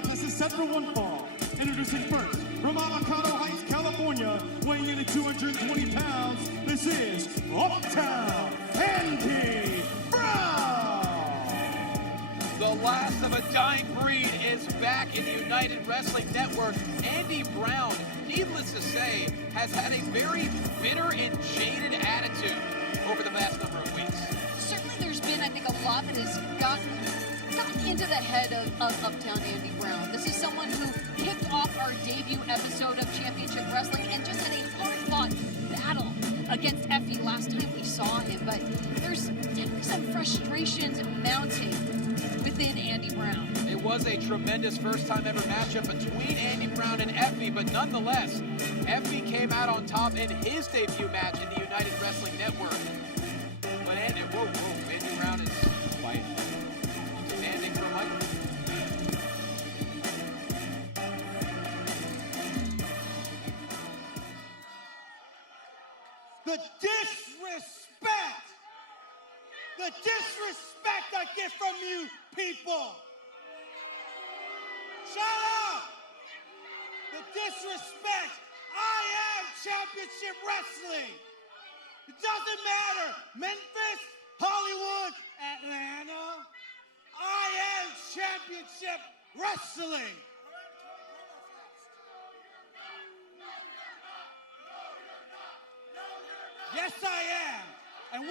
contest is set for one fall. Introducing first, from Avocado Heights, California, weighing in at 220 pounds, this is Uptown Andy Brown! The last of a dying breed is back in the United Wrestling Network. Andy Brown, needless to say, has had a very bitter and jaded attitude over the past number of weeks. Certainly there's been, I think, a lot that has gotten into the head of Uptown Andy Brown. This is someone who kicked off our debut episode of Championship Wrestling and just had a hard-fought battle against Effie last time we saw him. But there's definitely some frustrations mounting within Andy Brown. It was a tremendous first-time ever matchup between Andy Brown and Effie, but nonetheless, Effie came out on top in his debut match in the United Wrestling Network. But Andy Brown is quite demanding from Mike. The disrespect I get from you people. Shut up. The disrespect. I am Championship Wrestling. It doesn't matter. Memphis, Hollywood, Atlanta. I am Championship Wrestling. Yes, I am. And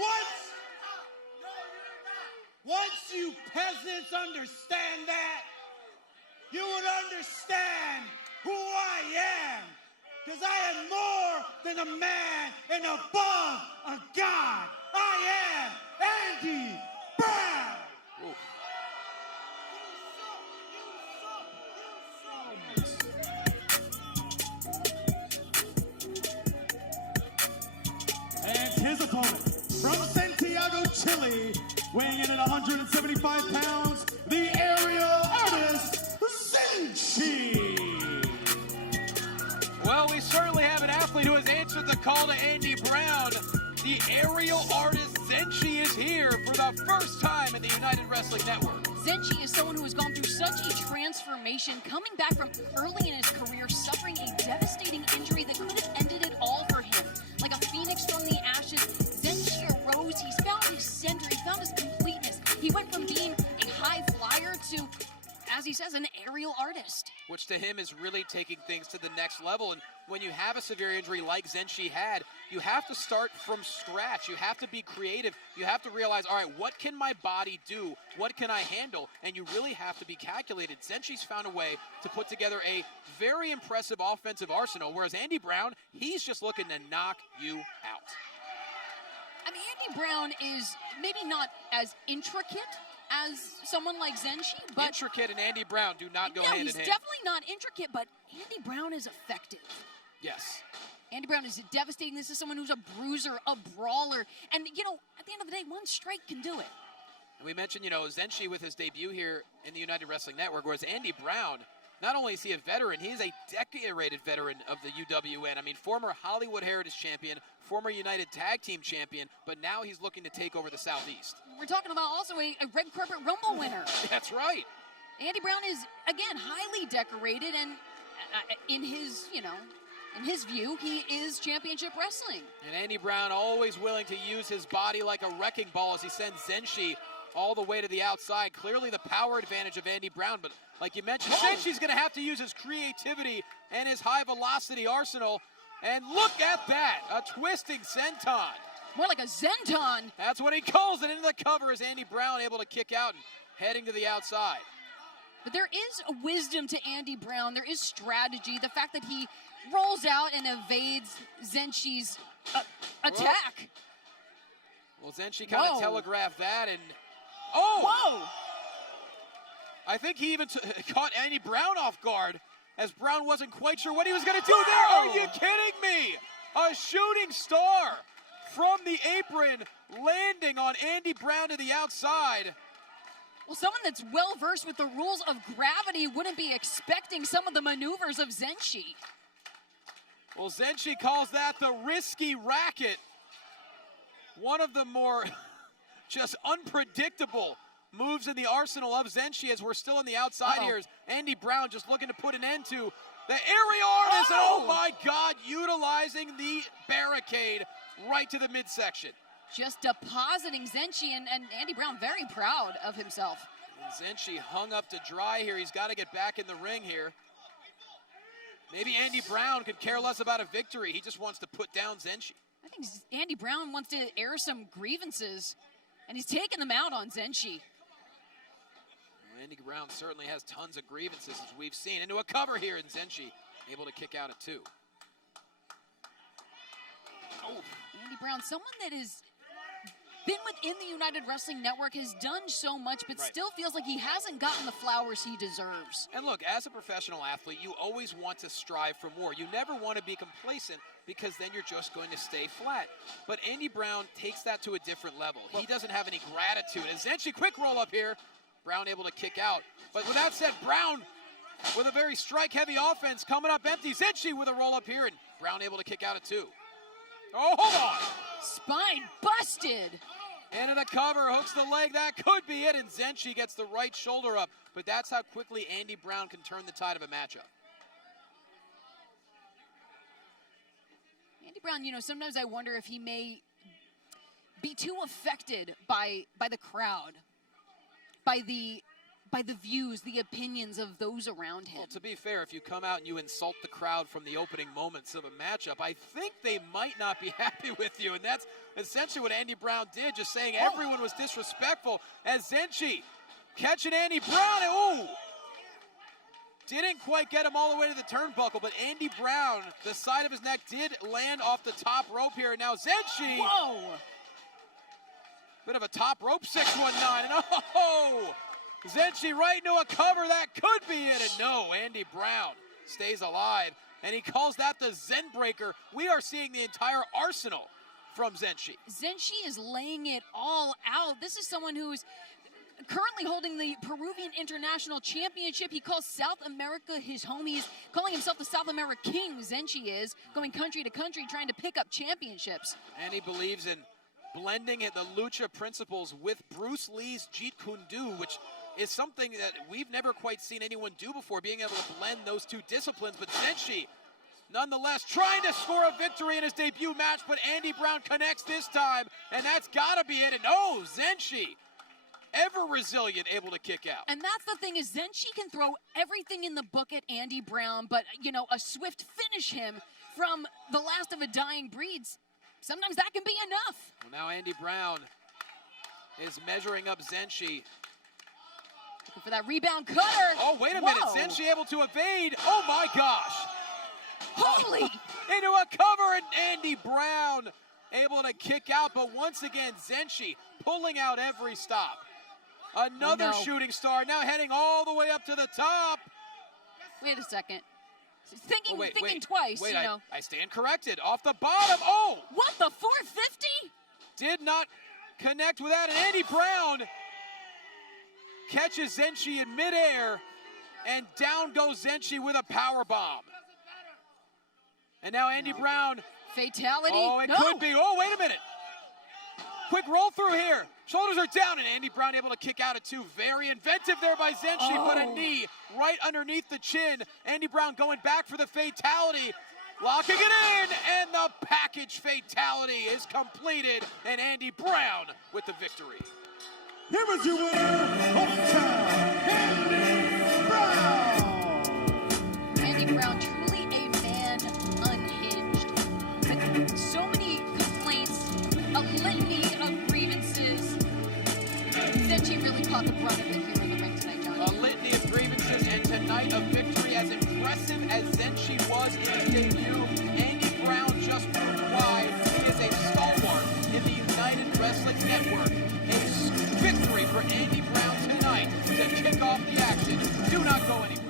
once you peasants understand that, you would understand who I am. Because I am more than a man and above a god. I am Andy Brown. And his opponent, from Santiago, Chile, weighing in at 175 pounds, the aerial artist, Zenshi. Well, we certainly have an athlete who has answered the call to Andy Brown. The aerial artist Zenshi is here for the first time in the United Wrestling Network. Zenshi is someone who has gone through such a transformation, coming back from early in his career, suffering a devastating injury that could have ended it all for him. Like a phoenix from the ashes, Zenshi arose, he's found his center, he found his completeness. He went from being a high flyer to, as he says, an aerial artist. Which to him is really taking things to the next level. And when you have a severe injury like Zenshi had, you have to start from scratch. You have to be creative. You have to realize, all right, what can my body do? What can I handle? And you really have to be calculated. Zenshi's found a way to put together a very impressive offensive arsenal, whereas Andy Brown, he's just looking to knock you out. I mean, Andy Brown is maybe not as intricate as someone like Zenshi, but intricate and Andy Brown do not go hand in hand. He's definitely not intricate, but Andy Brown is effective. Yes. Andy Brown is devastating. This is someone who's a bruiser, a brawler, and you know, at the end of the day, one strike can do it. And we mentioned, you know, Zenshi with his debut here in the United Wrestling Network, whereas Andy Brown, not only is he a veteran, he's a decorated veteran of the UWN. I mean, former Hollywood Heritage Champion, former United Tag Team Champion, but now he's looking to take over the Southeast. We're talking about also a Red Carpet Rumble winner. That's right. Andy Brown is, again, highly decorated, and in his, you know, in his view, he is Championship Wrestling. And Andy Brown always willing to use his body like a wrecking ball as he sends Zenshi all the way to the outside. Clearly the power advantage of Andy Brown, but like you mentioned, Zenshi's going to have to use his creativity and his high-velocity arsenal. And look at that, a twisting senton. More like a Zenton. That's what he calls it, into the cover as Andy Brown able to kick out and heading to the outside. But there is a wisdom to Andy Brown. There is strategy. The fact that he rolls out and evades Zenshi's attack. Well, Zenshi kind of telegraphed that, and whoa! I think he even caught Andy Brown off guard, as Brown wasn't quite sure what he was going to do there. Are you kidding me? A shooting star from the apron, landing on Andy Brown to the outside. Well, someone that's well-versed with the rules of gravity wouldn't be expecting some of the maneuvers of Zenshi. Well, Zenshi calls that the risky racket. One of the more just unpredictable moves in the arsenal of Zenshi as we're still on the outside here. Andy Brown just looking to put an end to the aerial artist. Oh my God, utilizing the barricade right to the midsection. Just depositing Zenshi, and Andy Brown very proud of himself. And Zenshi hung up to dry here. He's got to get back in the ring here. Maybe Andy Brown could care less about a victory. He just wants to put down Zenshi. I think Andy Brown wants to air some grievances, and he's taking them out on Zenshi. Well, Andy Brown certainly has tons of grievances, as we've seen. Into a cover here, and Zenshi able to kick out at 2. Oh, Andy Brown, someone that has been within the United Wrestling Network, has done so much, but still feels like he hasn't gotten the flowers he deserves. And look, as a professional athlete, you always want to strive for more. You never want to be complacent, because then you're just going to stay flat. But Andy Brown takes that to a different level. He doesn't have any gratitude. As Zenshi, quick roll up here. Brown able to kick out. But with that said, Brown with a very strike-heavy offense coming up empty. Zenshi with a roll up here, and Brown able to kick out at 2. Oh, hold on. Spine busted. Into the cover, hooks the leg. That could be it, and Zenshi gets the right shoulder up. But that's how quickly Andy Brown can turn the tide of a matchup. Andy Brown, you know, sometimes I wonder if he may be too affected by the crowd, by the views, the opinions of those around him. Well, to be fair, if you come out and you insult the crowd from the opening moments of a matchup, I think they might not be happy with you, and that's essentially what Andy Brown did, just saying everyone was disrespectful, as Zenshi catching Andy Brown, and didn't quite get him all the way to the turnbuckle, but Andy Brown, the side of his neck did land off the top rope here, and now Zenshi. Whoa! Bit of a top rope 619, and Zenshi right into a cover. That could be it, and no, Andy Brown stays alive, and he calls that the Zen Breaker. We are seeing the entire arsenal from Zenshi. Zenshi is laying it all out. This is someone who's currently holding the Peruvian International Championship. He calls South America his home. He's calling himself the South America King, Zenshi is, going country to country trying to pick up championships. And he believes in blending the lucha principles with Bruce Lee's Jeet Kune Do, which is something that we've never quite seen anyone do before, being able to blend those two disciplines. But Zenshi, nonetheless, trying to score a victory in his debut match, but Andy Brown connects this time, and that's got to be it. And Zenshi, ever resilient, able to kick out. And that's the thing, is Zenshi can throw everything in the book at Andy Brown, but, you know, a swift finish him from the last of a dying breeds, sometimes that can be enough. Well, now Andy Brown is measuring up Zenshi. Looking for that rebound cutter. Oh, wait a minute. Zenshi able to evade. Oh, my gosh. Holy! Into a cover, and Andy Brown able to kick out. But once again, Zenshi pulling out every stop. Another shooting star now heading all the way up to the top. Wait a second. Thinking twice, wait, you know. I stand corrected. Off the bottom. Oh! What, the 450? Did not connect with that. And Andy Brown catches Zenshi in midair, and down goes Zenshi with a power bomb. And now Andy Brown. Fatality. Oh, it could be. Oh, wait a minute. Quick roll through here. Shoulders are down, and Andy Brown able to kick out at 2. Very inventive there by Zenshi, but a knee right underneath the chin. Andy Brown going back for the fatality. Locking it in, and the package fatality is completed, and Andy Brown with the victory. Here is your winner, Hometown, Andy Brown. Andy Brown, truly a man unhinged. With so many complaints, a litany of grievances. Zenshi really caught the brunt of it here in the ring tonight, John. A litany of grievances, and tonight a victory as impressive as Zenshi was in his debut. Andy Brown just proved why he is a stalwart in the United Wrestling Network. A victory for Andy Brown tonight to kick off the action. Do not go anywhere.